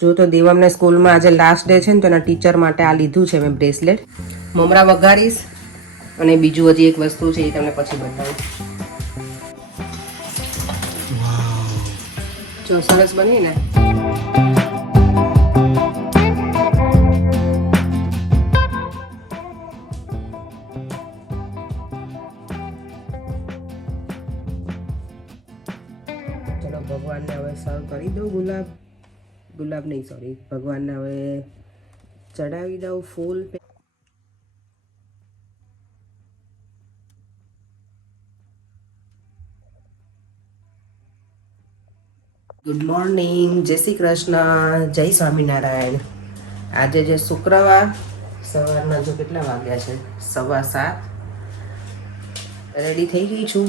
જો તો દેવમને સ્કૂલમાં આજે લાસ્ટ ડે છે ને તો એના ટીચર માટે આ લીધું છે મેં બ્રેસલેટ. મમરા વઘારીશ અને બીજું હજી એક વસ્તુ છે એ તમને પછી બતાવીશ. જો સરસ બની ને. ચલો ભગવાનને હવે સર્વ કરી દઉં. ગુલાબ નહીં, સોરી, ભગવાનને હવે ચડાવી દઉં ફૂલ. ગુડ મોર્નિંગ, જય શ્રી કૃષ્ણ, જય સ્વામિનારાયણ. આજે જે શુક્રવાર, સવારના જો કેટલા વાગ્યા છે, 7:15. રેડી થઈ ગઈ છું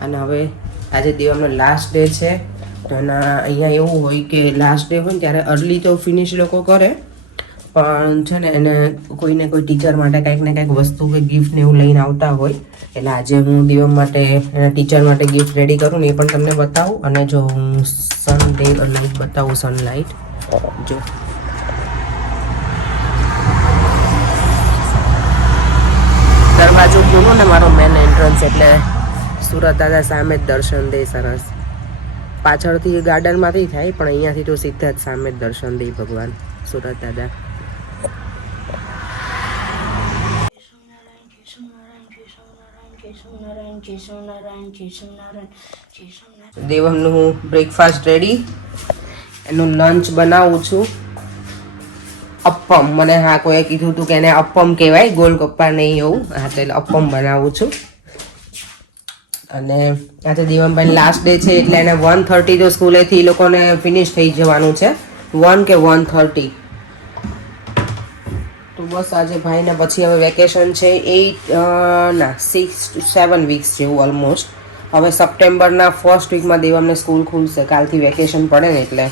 અને હવે આજે દેવનો લાસ્ટ ડે છે. તો એના અહીંયા એવું હોય કે લાસ્ટ ડે હોય ને ત્યારે અર્લી તો ફિનિશ લોકો કરે, પણ છે ને એને કોઈને કોઈ ટીચર માટે કંઈક ને કંઈક વસ્તુ કે ગિફ્ટ ને એવું લઈને આવતા હોય. એટલે આજે હું દેવ માટે એના ટીચર માટે ગિફ્ટ રેડી કરું ને એ પણ તમને બતાવું. અને જો હું સનડે લાઈટ બતાવું, સનલાઇટ જો દરવાજો ખોલો ને મારો મેન એન્ટ્રન્સ, એટલે સુરત દાદા સામે જ દર્શન દે. સરસ પાછળથી ગાર્ડનમાંથી થાય પણ અહીંયાથી તો સીધા જ સામે જ દર્શન દે ભગવાન સુરત દાદા. દેવમનું હું બ્રેકફાસ્ટ રેડી, એનું લંચ બનાવું છું. અપ્પમ, મને હા કોઈએ કીધું હતું કે એને અપ્પમ કહેવાય, ગોલગપ્પા નહીં એવું. હા તો એટલે અપ્પમ બનાવું છું. અને આજે દેવમભાઈ લાસ્ટ ડે છે એટલે એને 1:30 તો સ્કૂલેથી એ લોકોને ફિનિશ થઈ જવાનું છે. 1 કે 1:30. તો બસ આજે ભાઈને પછી હવે વેકેશન છે 6 to 7 વીક્સ જેવું ઓલમોસ્ટ. હવે સપ્ટેમ્બરના ફર્સ્ટ વીકમાં દેવમને સ્કૂલ ખુલશે. કાલથી વેકેશન પડે ને એટલે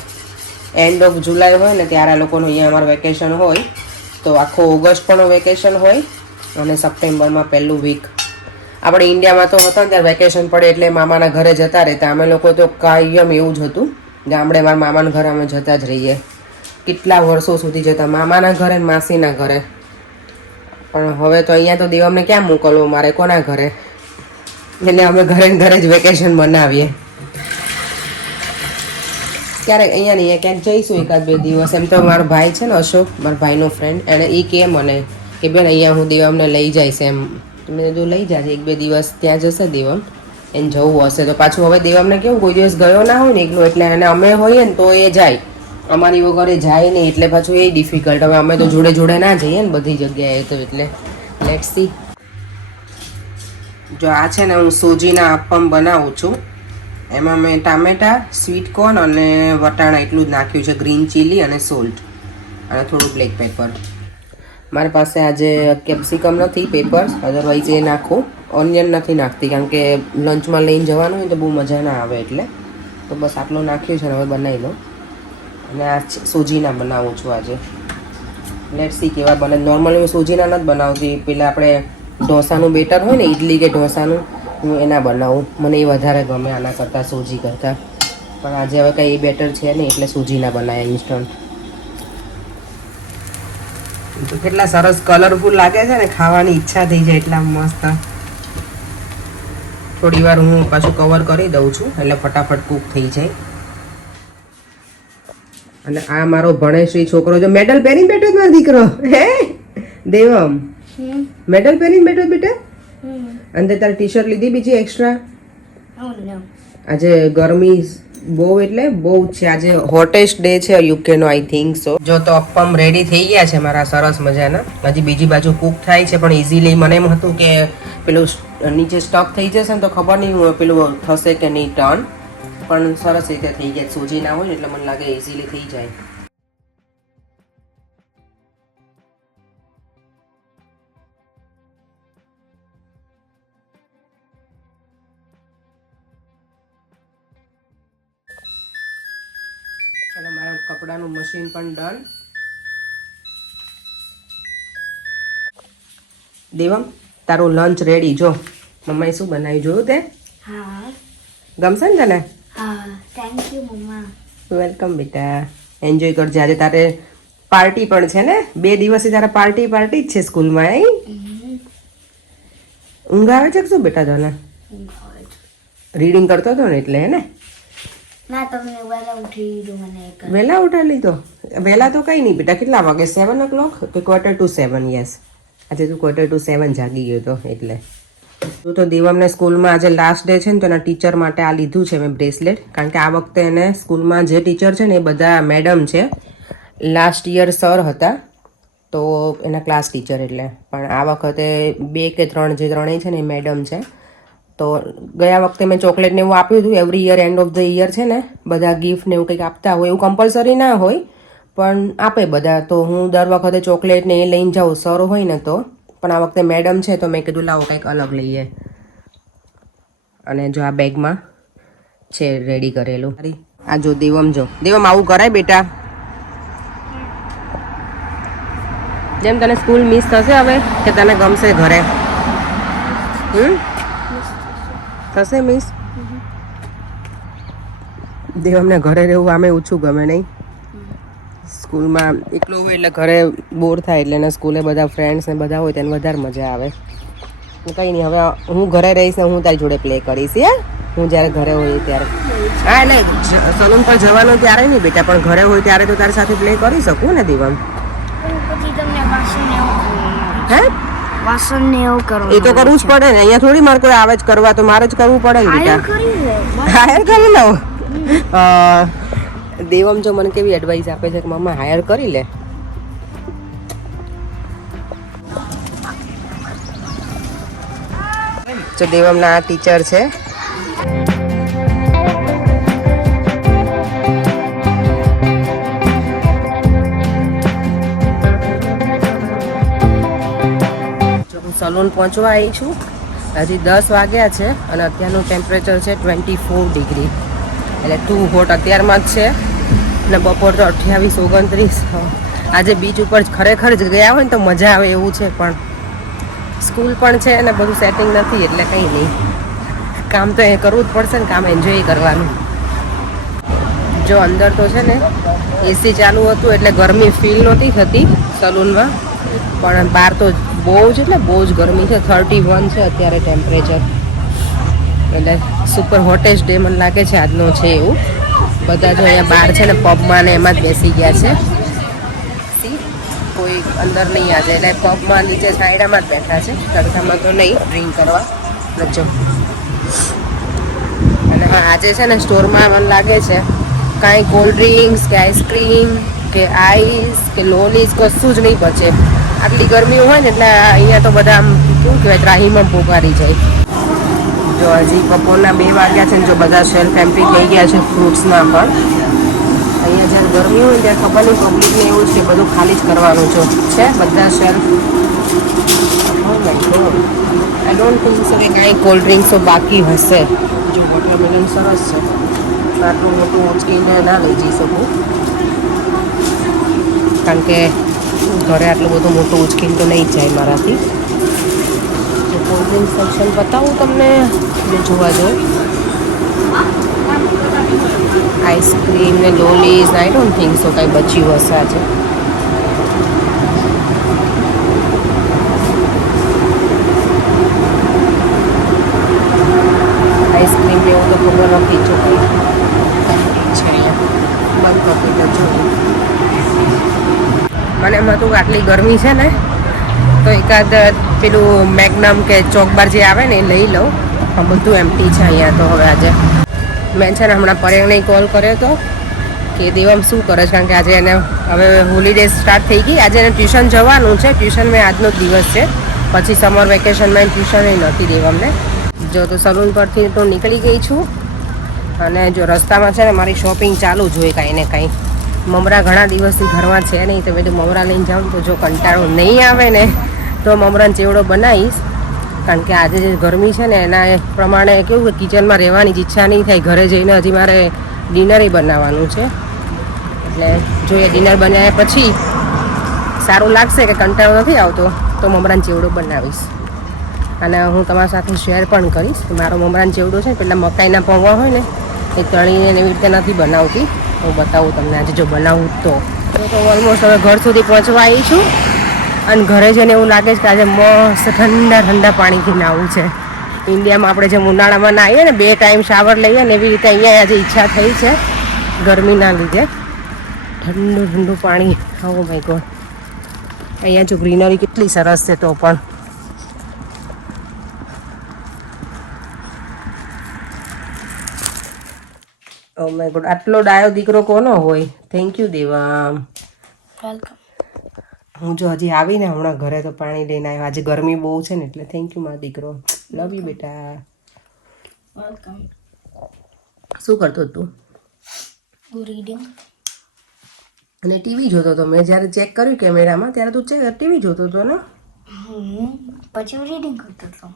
એન્ડ ઓફ જુલાઈ હોય ને ત્યારે આ લોકોનું અહીંયા અમારું વેકેશન હોય. તો આખો ઓગસ્ટ પણ વેકેશન હોય અને સપ્ટેમ્બરમાં પહેલું વીક. આપણે ઇન્ડિયામાં તો હતા ને ત્યારે વેકેશન પડે એટલે મામાના ઘરે જતા રહેતા. અમે લોકો તો કાયમ એવું જ હતું, ગામડે મારા મામાના ઘરે અમે જતા જ રહીએ. કેટલા વર્ષો સુધી જતા મામાના ઘરે ને માસીના ઘરે. પણ હવે તો અહીંયા તો દેવમને ક્યાં મોકલવું, મારે કોના ઘરે? એટલે અમે ઘરે ને ઘરે જ વેકેશન બનાવીએ. ક્યારેક અહીંયા નહીં ક્યાંક જઈશું 1-2 દિવસ. એમ તો મારો ભાઈ છે ને અશોક, મારા ભાઈનો ફ્રેન્ડ, એને એ કહે મને કે બેન અહીંયા હું દેવમને લઈ જઈશ એમ. મેં કીધું લઈ જાજે 1-2 દિવસ ત્યાં જશે દેવમ, એને જવું હશે તો. પાછું હવે દેવમને કેવું કોઈ દિવસ ગયો ના હોય ને એકલો, એટલે એને અમે હોઈએ ને તો એ જાય, અમારી વગરે જાય નહીં, એટલે પાછું એ ડિફિકલ્ટ. હવે અમે તો જોડે જોડે ના જઈએ ને બધી જગ્યાએ, તો એટલે લેટ્સ સી. જો આ છે ને હું સોજીના અપ્પમ બનાવું છું. એમાં મેં ટામેટા, સ્વીટ કોર્ન અને વટાણા એટલું જ નાખ્યું છે, ગ્રીન ચીલી અને સોલ્ટ અને થોડું બ્લેક પેપર. મારી પાસે આજે કેપ્સિકમ નથી, પેપર્સ, અદરવાઇઝ એ નાખું. ઓનિયન નથી નાખતી કારણ કે લંચમાં લઈને જવાનું હોય તો બહુ મજા ના આવે, એટલે તો બસ આટલું નાખ્યું છે ને હવે બનાવી લો. અને આ સોજીના બનાવું છું આજે. લેટ્સ સી કેવા બને. નોર્મલી હું સોજીના નથી બનાવતી, પેલા આપણે ઢોસાનું બેટર હોય ને, ઇડલી કે ઢોસાનું, હું એના બનાવું. મને એ વધારે ગમે આના કરતાં, સોજી કરતાં. પણ આજે હવે કંઈ એ બેટર છે નહીં એટલે સોજીના બનાવ્યા ઇન્સ્ટન્ટ. તો કેટલા સરસ કલરફુલ લાગે છે ને, ખાવાની ઈચ્છા થઈ જાય એટલા મસ્ત. થોડી વાર હું પાછું કવર કરી દઉં છું એટલે ફટાફટ કૂક થઈ જાય. અને આ મારો ભણેશ્રી છોકરો જો મેડલ પહેરીને બેઠો જ મારો દીકરો. હે દેવમ, મેડલ પહેરીને બેઠો બેટા? અંદર તારી ટી શર્ટ લીધી બીજી એક્સ્ટ્રા? આજે ગરમી બહુ એટલે બહુ છે. આજે હોટેસ્ટ ડે છે યુકેનો, આઈ થિંક સો. જો તો અપ્પમ રેડી થઈ ગયા છે મારા સરસ મજાના. હજી બીજી બાજુ કૂક થાય છે પણ ઇઝીલી. મને એમ હતું કે પેલું નીચે સ્ટક થઈ જશે ને તો ખબર નહીં પેલું થશે કે નહીં ટર્ન, પણ સરસ રીતે થઈ ગયા. સોજી ના હોય ને એટલે મને લાગે ઇઝીલી થઈ જાય. ચાલો મારા કપડાનું મશીન પણ ડન. દેવમ તારું લંચ રેડી. જો મમ્માએ શું બનાવ્યું જોયું તે? હા. ગમશે ને તને? હા, થેન્ક યુ મમ્મા. વેલકમ બેટા. એન્જોય કરજે. આજે તારે પાર્ટી પણ છે ને, 2 દિવસથી તારે પાર્ટી જ છે સ્કૂલમાં. ઊંઘ આવે છે કે શું બેટા તને? રીડિંગ કરતો હતો ને એટલે, હે ને? વહેલા ઉઠાડી લીધો? વહેલા તો કઈ નહીં બેટા. કેટલા વાગે? 7 o'clock કે 7:15? યસ, આજે તું 7:15 જાગી ગયો હતો એટલે. તો દેવમને સ્કૂલમાં આજે લાસ્ટ ડે છે ને, તો એના ટીચર માટે આ લીધું છે મેં બ્રેસલેટ. કારણ કે આ વખતે એને સ્કૂલમાં જે ટીચર છે ને એ બધા મેડમ છે. લાસ્ટ યર સર હતા તો એના ક્લાસ ટીચર એટલે, પણ આ વખતે 2 કે 3 જે ત્રણેય છે ને એ મેડમ છે. તો ગયા વખતે મેં ચોકલેટ ને એવું આપ્યું હતું. Every year end of the year છે ને બધા ગિફ્ટ ને એવું કંઈક આપતા હોય. એવું કમ્પલસરી ના હોય પણ આપે બધા. તો હું દર વખતે ચોકલેટ ને એ લઈને જાઉં સર હોય ને તો. પણ આ વખતે મેડમ છે તો મેં કીધું લાવો કંઈક અલગ લઈએ. અને જો આ બેગમાં છે રેડી કરેલું. આ જો દેવમ આવું કરાય બેટા? જેમ તને સ્કૂલ મિસ થશે હવે કે તને ગમશે ઘરે? થશે મિસ? દેવમને ઘરે રહેવું આમે ઓછું ગમે નહીં? સ્કૂલમાં એકલું હોય એટલે ઘરે બોર થાય, એટલે એને સ્કૂલે બધા ફ્રેન્ડ્સ ને બધા હોય તેને વધારે મજા આવે. કંઈ નહીં, હવે હું ઘરે રહીશ ને હું તારી જોડે પ્લે કરીશ. હું જ્યારે ઘરે હોય ત્યારે. હા, એટલે સલૂન પર જવાનું ત્યારે નહીં બેટા, પણ ઘરે હોય ત્યારે તો તારી સાથે પ્લે કરી શકું ને દેવમ? હે? વાસણ ને એવું કરવું? એ તો કરવું જ પડે ને. અહીંયા થોડી મારે કોઈ આવે જ કરવા, તો મારે જ કરવું પડે ને બેટા. હાયર કરી લઉં? દેવમ જો મને કેવી એડવાઇસ આપે છે કે મમ્મા હાયર કરી લે. જો દેવમના આ ટીચર છે. સલૂન પહોંચવા આવી છું. હજી 10 વાગ્યા છે અને અત્યારનું ટેમ્પરેચર છે 24 ડિગ્રી. એટલે ટુ હોટ અત્યારમાં જ છે. અને બપોર તો 28, 29. આજે બીચ ઉપર ખરેખર જ ગયા હોય ને તો મજા આવે એવું છે, પણ સ્કૂલ પણ છે અને બધું સેટિંગ નથી એટલે કંઈ નહીં. કામ તો એ કરવું જ પડશે ને, કામ એન્જોય કરવાનું. જો અંદર તો છે ને એસી ચાલુ હતું એટલે ગરમી ફીલ નહોતી થતી સલૂનમાં, પણ બહાર તો બહુ જ ગરમી છે. 31 છે અત્યારે ટેમ્પરેચર. એટલે સુપર હોટેસ્ટ ડે મને લાગે છે આજનો છે એવું. બધા જો અહીંયા બહાર છે ને પબમાં ને એમાં જ બેસી ગયા છે. કોઈ અંદર નહીં આજે, એટલે પબમાં નીચે સાઈડામાં જ બેઠા છે. તડકામાં તો નહીં ડ્રિંક કરવા રજો. અને હા, આજે છે ને સ્ટોરમાં મને લાગે છે કાંઈ કોલ્ડ ડ્રિંક્સ કે આઈસ્ક્રીમ કે આઈસ કે લોલીસ કશું જ નહીં બચે. આટલી ગરમી હોય ને એટલે અહીંયા તો બધા આમ શું કહેવાય ત્રાહીમાં પોકારી જાય. જો હજી બપોરના 2 વાગ્યા છે ને જો બધા શેલ્ફ એમ્પ્ટી થઈ ગયા છે ફ્રૂટ્સના પણ. અહીંયા જ્યારે ગરમી હોય ત્યારે ખબર નહીં પબ્લિકને એવું છે બધું ખાલી જ કરવાનું છે બધા shelf. I don't think so કે કાંઈ કોલ્ડ ડ્રિંક્સો બાકી હશે. જો વોટરમેલન સરસ છે, આટલું મોટું ઉચકીને ના લઈ જઈ શકું કારણ કે ઘરે આટલું બધું મોટું ઉચકીને તો નહીં જાય મારાથી. કોલ્ડ ડ્રિંક સેક્શન બતાવું તમને, જે જોવા જાઉં. આઈસ્ક્રીમ ને લોલીઝ આઈ ડોન્ટ થિંક સો કાંઈ બચ્યું હશે આજે. આઈસ્ક્રીમ ને એવું તો ખબર નથી. જો કંઈ છે અહીંયા બંધ પકડી જોયું. મને એમાં તો આટલી ગરમી છે ને તો એકાદ પેલું મેગ્નમ કે ચોકબાર જે આવે ને એ લઈ લઉં. બધું એમ્પ્ટી છે અહીંયા તો. હવે આજે મેં છે ને હમણાં પરેણને કોલ કર્યો હતો કે દેવમ શું કરે છે, કારણ કે આજે એને હવે હોલિડે સ્ટાર્ટ થઈ ગઈ. આજે એને ટ્યુશન જવાનું છે. ટ્યુશન મેં આજનો જ દિવસ છે, પછી સમર વેકેશનમાં ટ્યુશન નથી દેવમને. જો તો સલૂન પરથી તો નીકળી ગઈ છું અને જો રસ્તામાં છે ને મારી શોપિંગ ચાલુ જ હોય કાંઈ ને કાંઈ. મમરા ઘણા દિવસથી ઘરમાં છે નહીં, તો મેં તો મમરા લઈને જાઉં તો જો કંટાળો નહીં આવે ને તો મમરાનો ચેવડો બનાવીશ. કારણ કે આજે જે ગરમી છે ને એના પ્રમાણે કેવું કે કિચનમાં રહેવાની જ ઈચ્છા નહીં થાય. ઘરે જઈને હજી મારે ડિનરે બનાવવાનું છે, એટલે જોઈએ ડિનર બનાવ્યા પછી સારું લાગશે કે કંટાળો નથી આવતો તો મમરાનો ચેવડો બનાવીશ. અને હું તમારી સાથે શેર પણ કરીશ. મારો મમરાનો ચેવડો છે ને પેલા મકાઈના પૌવા હોય ને એ તળીને એવી રીતે નથી બનાવતી. હું બતાવું તમને આજે જો બનાવું તો ઓલમોસ્ટ હવે ઘર સુધી પહોંચવા આવી છું. અને ઘરે જઈને એવું લાગે છે કે આજે મસ્ત ઠંડા ઠંડા પાણીથી નાહવું છે. ઇન્ડિયામાં આપણે જેમ ઉનાળામાં નાહીએ ને 2 ટાઈમ શાવર લઈએ ને એવી રીતે અહીંયા આજે ઈચ્છા થઈ છે ગરમીના લીધે. ઠંડુ ઠંડુ પાણી. Oh my God. અહીંયા જો ગ્રીનરી કેટલી સરસ છે તો પણ. ઓ માય ગોડ, આટલો ડાયો દીકરો કોનો હોય? થેન્ક યુ દેવામ. વેલકમ. હું જો હજી આવીને હમણાં ઘરે તો પાણી લઈને આવ્યો. આજે ગરમી બહુ છે ને એટલે થેન્ક યુ મારો દીકરો. લવ યુ બેટા. વેલકમ. શું કરતો તું? રીડિંગ. અને ટીવી જોતો હતો. મેં જ્યારે ચેક કર્યું કેમેરામાં ત્યારે તું ટીવી જોતો હતો ને? પછી હું રીડિંગ કરતો હતો.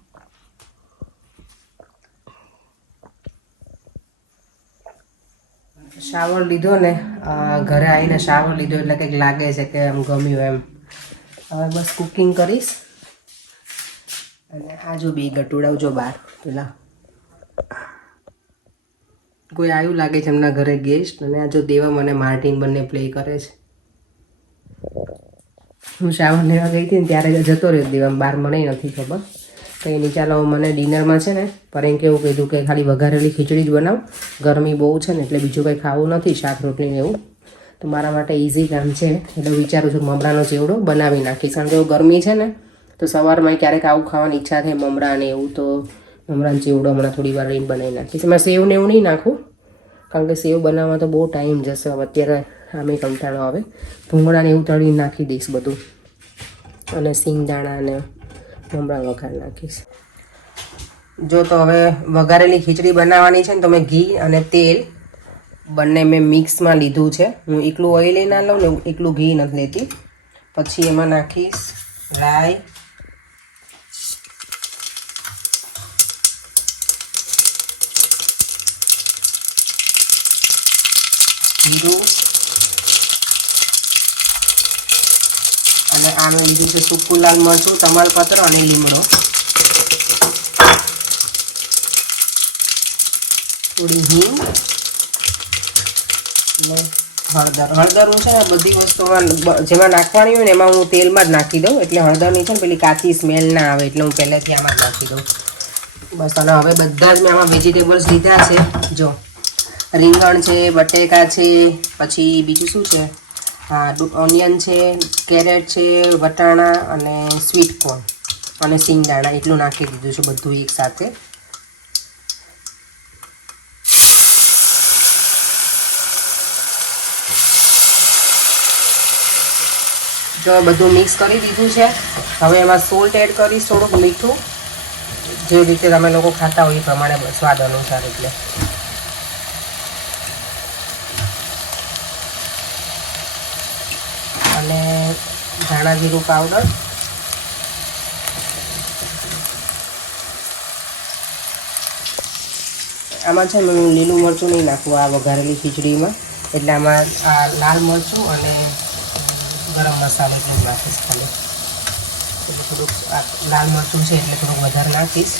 શાવર લીધો ને ઘરે આવીને શાવર લીધો એટલે કંઈક લાગે છે કે એમ ગમ્યું એમ. હવે બસ કુકિંગ કરીશ. અને આ જો બે ગટુડાઓ જો બહાર પેલા કોઈ આવ્યું લાગે છે એમના ઘરે ગેસ્ટ. અને આ જો દેવા મને માર્ટિન બંને પ્લે કરે છે. હું શાવર લેવા ગઈ હતી ને ત્યારે જતો રહ્યો દેવા બહાર, મને નથી ખબર. કંઈ નહીં, ચાલો મને ડિનરમાં છે ને પર એમ કેવું કીધું કે ખાલી વઘારેલી ખીચડી જ બનાવ. ગરમી બહુ છે ને એટલે બીજું કંઈ ખાવું નથી, શાક રોટલી ને એવું. તો મારા માટે ઇઝી કામ છે એટલે વિચારું છું મમરાનો ચેવડો બનાવી નાખીશ. કારણ કે ગરમી છે ને તો સવારમાં ક્યારેક આવું ખાવાની ઈચ્છા થાય મમરા ને એવું, તો મમરાનો ચેવડો હમણાં થોડી વાર રહીને બનાવી નાખીશ. એમાં સેવ ને એવું નહીં નાખું કારણ કે સેવ બનાવવામાં તો બહુ ટાઈમ જશે. હવે અત્યારે આમે કંટાળો આવે. ભૂંગળાને એવું તળીને નાખી દઈશ બધું. અને સિંગદાણા અને મમરા વઘાર નાખીશ. જો તો હવે વઘારેલી ખીચડી બનાવવાની છે ને તો મેં ઘી અને તેલ બંને મેં મિક્સમાં લીધું છે. હું એકલું ઓઇલ ના લઉં ને એકલું ઘી નથી લેતી. પછી એમાં નાખીશ રાઈ, જીરું અને આનું લીધું છે સૂકું લાલ મરચું, તમાલપત્ર અને લીમડો. થોડી હિંગ અને હળદર. હળદર હું છે ને બધી વસ્તુમાં જેમાં નાખવાની હોય ને એમાં હું તેલમાં જ નાખી દઉં એટલે હળદરની છે ને પેલી કાચી સ્મેલ ના આવે એટલે હું પહેલેથી આમાં જ નાખી દઉં બસ. અને હવે બધા જ મેં આમાં વેજીટેબલ્સ લીધા છે. જો રીંગણ છે, બટેકા છે, પછી બીજું શું છે, હા ઓનિયન છે, કેરેટ છે, વટાણા અને સ્વીટ કોર્ન અને સિંગદાણા એટલું નાખી દીધું છે બધું એક સાથે. જો બધું મિક્સ કરી દીધું છે. હવે એમાં સોલ્ટ એડ કરીશ, થોડુંક મીઠું જે રીતે તમે લોકો ખાતા હોય એ પ્રમાણે સ્વાદ અનુસાર. એટલે અને ધાણા જીરું પાવડર, આમાં છે ને હું લીલું મરચું નહીં નાખવું આ વઘારેલી ખીચડીમાં. એટલે આમાં આ લાલ મરચું અને ગરમ મસાલો એટલું નાખીશ ખાલી. એટલે થોડુંક લાલ મરચું છે એટલે થોડુંક વધારે નાખીશ.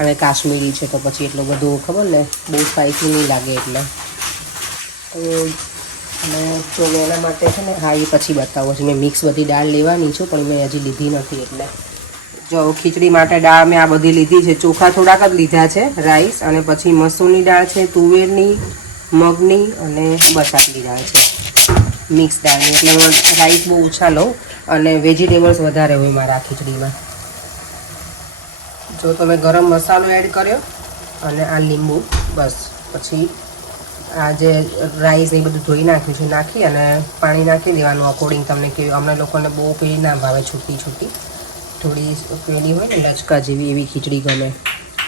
અને કાશ્મીરી છે તો પછી એટલું બધું ખબર ને બહુ સ્પાઇસી નહીં લાગે એટલે. અને તો મેં એના માટે છે ને હા એ પછી બતાવો છે. મેં મિક્સ બધી દાળ લેવાની છું પણ મેં હજી લીધી નથી. એટલે જો ખીચડી માટે દાળ મેં આ બધી લીધી છે. ચોખા થોડાક જ લીધા છે, રાઈસ, અને પછી મસૂરની દાળ છે, તુવેરની, મગની અને બસ આટલી દાળ છે મિક્સ દાળની. એટલે હું રાઈસ બહુ ઓછા લઉં અને વેજીટેબલ્સ વધારે હોય મારા ખીચડીમાં. જો તમે ગરમ મસાલો એડ કર્યો અને આ લીંબુ, બસ પછી આ જે રાઈસ એ બધું ધોઈ નાખ્યું છે નાખી અને પાણી નાખી દેવાનું અકોર્ડિંગ તમને કેવું. અમને લોકોને બહુ પેલી ના ભાવે, છૂટી છૂટી થોડી પેલી હોય ને લચકા જેવી એવી ખીચડી ગમે.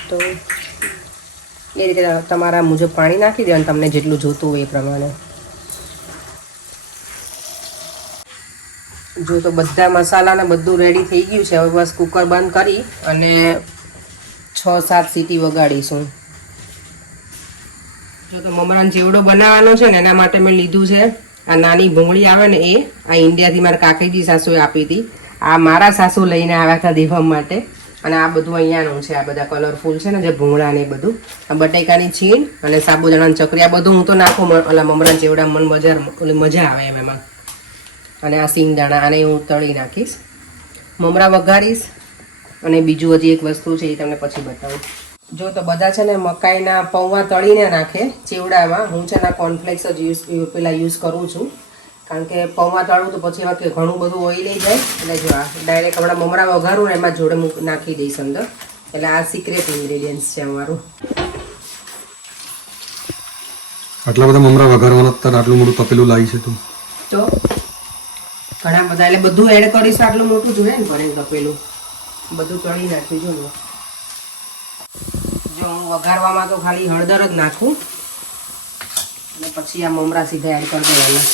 તો એ રીતે તમારા મુજબ પાણી નાખી દેવાનું તમને જેટલું જોતું હોય એ પ્રમાણે. જો તો બધા મસાલાને બધું રેડી થઈ ગયું છે. હવે બસ કુકર બંધ કરી અને 6-7 સીટી વગાડીશું. જો તો મમરાનો ચેવડો બનાવવાનો છે ને એના માટે મેં લીધું છે આ નાની ભૂંગળી આવે ને એ. આ ઇન્ડિયાથી મારા કાકીજી સાસુએ આપી હતી. આ મારા સાસુ લઈને આવ્યા હતા દેવમ માટે. અને આ બધું અહીંયાનું છે, આ બધા કલરફુલ છે ને જે ભૂંગળા ને એ બધું, આ બટેકાની છીણ અને સાબુદાણાની ચકરી, આ બધું હું તો નાખું ઓલા મમરા જેવડા મન મજા આવે એમાં. અને આ સિંગદાણા આને હું તળી નાખીશ, મમરા વઘારીશ. અને બીજું હજી એક વસ્તુ છે એ તમને પછી બતાવું. જો તો બધા છે ને મકાઈના પૌવા તળીને નાખે ચેવડામાં, હું છે ને કોર્નફ્લેક્સ જ યુઝ કરું છું, કારણ કે પૌવા તળું તો પછી એમાં ઘણું બધું ઓઇલી જાય. એટલે જો આ ડાયરેક્ટ હમણાં મમરા વઘારું ને એમાં જોડે નાખી દઈશ અંદર. એટલે આ સિક્રેટ ઇન્ગ્રેડિયન્ટ્સ છે અમારું. આટલા બધા મમરા વઘારવાના અત્યારે આટલું મોટું તપેલું લાવી છે તું? તો ઘણા બધા, એટલે બધું એડ કરીશ આટલું મોટું જોઈએ ને ભરે તપેલું, બધું તળી નાખ્યું. જો હું વઘારવામાં તો ખાલી હળદર જ નાખું અને પછી આ મમરા સીધા એડ કરી દેવાના.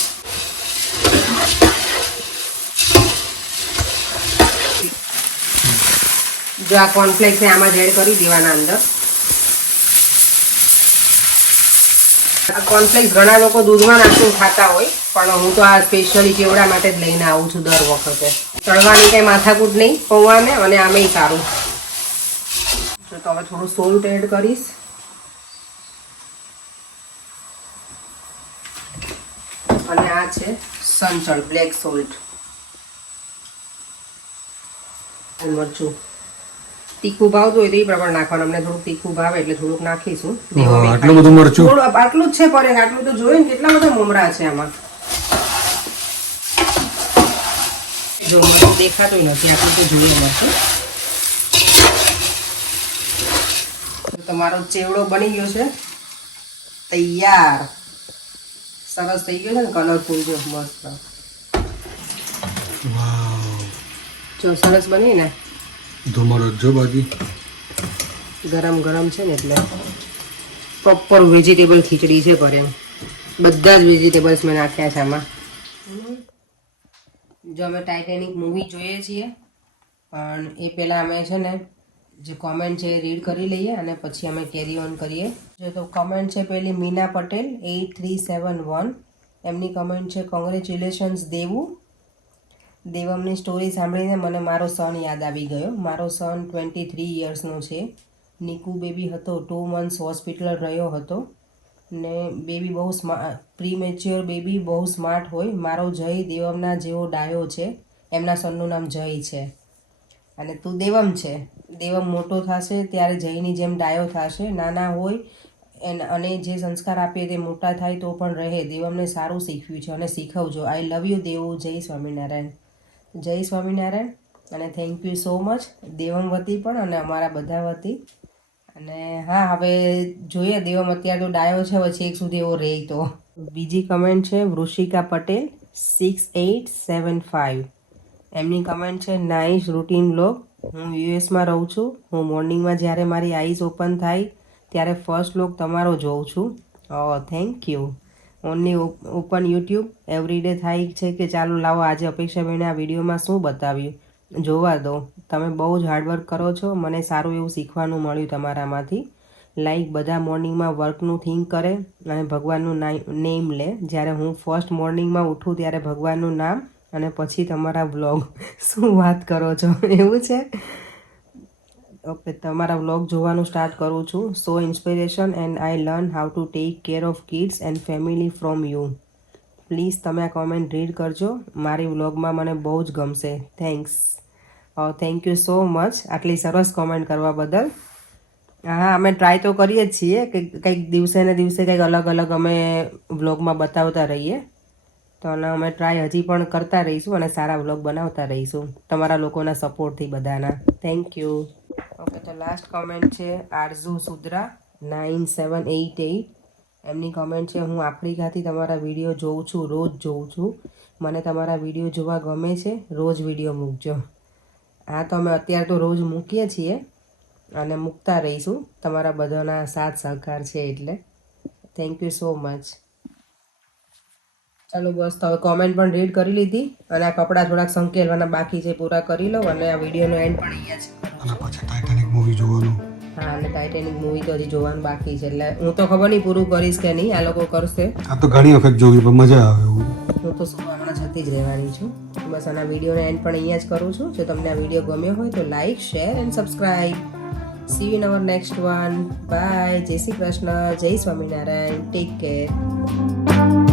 જો આ કોર્નફ્લેક્સ આમાં જ એડ કરી દેવાના અંદર. આ કોર્નફ્લેક્સ ઘણા લોકો દૂધમાં નાખીને ખાતા હોય, પણ હું તો આ સ્પેશિયલી ચેવડા માટે જ લઈને આવું છું દર વખતે. તળવાની કંઈ માથાકૂટ નહીં પૌવાને, અને આમેય સારું. તો હવે થોડું સોલ્ટ એડ કરીશ. અને આ છે સંચળ બ્લેક સોલ્ટ. અને મરચું તીખું ભાવતું હોય તો એ પ્રમાણે નાખવાનું. અમને થોડુંક તીખું ભાવે એટલે થોડુંક નાખીશું. આટલું બધું મરચું? આટલું જ છે, પણ આટલું તો જોઈએ ને કેટલા બધા મમરા છે આમાં. જો મને દેખાતું નથી, આટલું તો જોઈએ મરચું. તમારો ચેવડો બની ગયો છે તૈયાર. સરસ થઈ ગયો છે ને, કલરફુલ જો મસ્ત. જો સરસ બની ને, ધુમાડો જો બાકી ગરમ ગરમ છે ને, એટલે પ્રોપર વેજીટેબલ ખીચડી છે પર એમ. બધા જ વેજીટેબલ્સ મેં નાખ્યા છે આમાં. જો અમે ટાઇટેનિક મૂવી જોઈએ છીએ, પણ એ પહેલાં અમે છે ને જે કોમેન્ટ છે એ રીડ કરી લઈએ અને પછી અમે કેરી ઓન કરીએ. જો તો કમેન્ટ છે પહેલી મીના પટેલ 8371, એમની કમેન્ટ છે કોંગ્રેચ્યુલેશન્સ દેવમની સ્ટોરી સાંભળીને મને મારો સન યાદ આવી ગયો. મારો સન 23 યર્સનો છે. નિકુ બેબી હતો, 2 months હોસ્પિટલ રહ્યો હતો ને બેબી બહુ પ્રીમેચ્યોર બેબી, બહુ સ્માર્ટ હોય. મારો જય દેવમના જેવો ડાયો છે. એમના સનનું નામ જય છે અને તું દેવમ છે. દેવમ મોટો થશે ત્યારે જયની જેમ ડાયો થશે. નાના હોય અને જે સંસ્કાર આપીએ તે મોટા થાય તો પણ રહે. દેવમને સારું શીખવ્યું છે અને શીખવજો. આઈ લવ યુ દેવું. જય સ્વામિનારાયણ. જય સ્વામિનારાયણ અને thank you so much Devam વતી પણ અને અમારા બધા વતી. અને હા, હવે જોઈએ દેવમ અત્યારે તો ડાયો છે, હવે છેક સુધી એવો રહે. તો બીજી કમેન્ટ છે વૃષિકા પટેલ 6875, એમની કમેન્ટ છે નાઇસ રૂટીન વ્લોગ. હું યુએસમાં રહું છું. હું મોર્નિંગમાં જ્યારે મારી આઈઝ ઓપન થાય ત્યારે ફર્સ્ટ વ્લોગ તમારો જોઉં છું. Thank you. Only open YouTube every day થાય છે કે ચાલો લાવો આજે અપેક્ષાબેને આ વિડીયોમાં શું બતાવ્યું જોવા દો. તમે બહુ જ હાર્ડવર્ક કરો છો. મને સારું એવું શીખવાનું મળ્યું તમારામાંથી. લાઈક બધા મોર્નિંગમાં વર્કનું થિંક કરે અને ભગવાનનું નેમ લે. જ્યારે હું ફર્સ્ટ મોર્નિંગમાં ઉઠું ત્યારે ભગવાનનું નામ અને પછી તમારા વ્લોગ. શું વાત કરો છો, એવું છે? ઓકે, તમારા વ્લોગ જોવાનું સ્ટાર્ટ કરું છું. So inspiration and I learn how to take care of kids and family from you. Please તમે આ કોમેન્ટ રીડ કરજો. મારી વ્લોગમાં મને બહુ જ ગમશે. Thanks. Thank you so much આટલી સરસ કોમેન્ટ કરવા બદલ. હા, અમે ટ્રાય તો કરીએ જ છીએ કે કંઈક દિવસે ને દિવસે કંઈક અલગ અલગ અમે વ્લોગમાં બતાવતા રહીએ. તો અમે ટ્રાય હજી પણ કરતા રહીશું અને સારા વ્લોગ બનાવતા રહીશું તમારા લોકોના સપોર્ટથી બધાના. Thank you. ઓકે, તો લાસ્ટ કમેન્ટ છે આરઝુ સુદ્રા 9788, એમની કમેન્ટ છે હું આફ્રિકાથી તમારા વિડીયો જોઉં છું, રોજ જોઉં છું. મને તમારા વિડીયો જોવા ગમે છે. રોજ વિડીયો મૂકજો. હા, તો અમે અત્યારે તો રોજ મૂકીએ છીએ અને મૂકતા રહીશું. તમારા બધાના સાથ સહકાર છે એટલે થેન્ક યુ સો મચ. ચાલો બસ, તો હવે કોમેન્ટ પણ રીડ કરી લીધી અને આ કપડાં થોડાક સંકેલવાના બાકી છે, પૂરા કરી લઉં અને આ વિડીયોનો એન્ડ પણ અહીંયા છે. અને પછી ટાઇટેનિક મૂવી જોવાનું. હા, અને ટાઇટેનિક મૂવી તો હજી જોવાનું બાકી છે. એટલે હું તો ખબર નહીં પૂરું કરીશ કે નહીં, આ લોકો કરશે. આ તો ઘણી વખત જોવી પણ મજા આવે એવું. હું તો શું હમણાં જતી જ રહેવાની છું. બસ આના વિડીયોને એન્ડ પણ અહીંયા જ કરું છું. જો તમને આ વિડીયો ગમ્યો હોય તો like, share and subscribe. See you in our next one. Bye. જય શ્રી કૃષ્ણ. જય સ્વામિનારાયણ. Take care.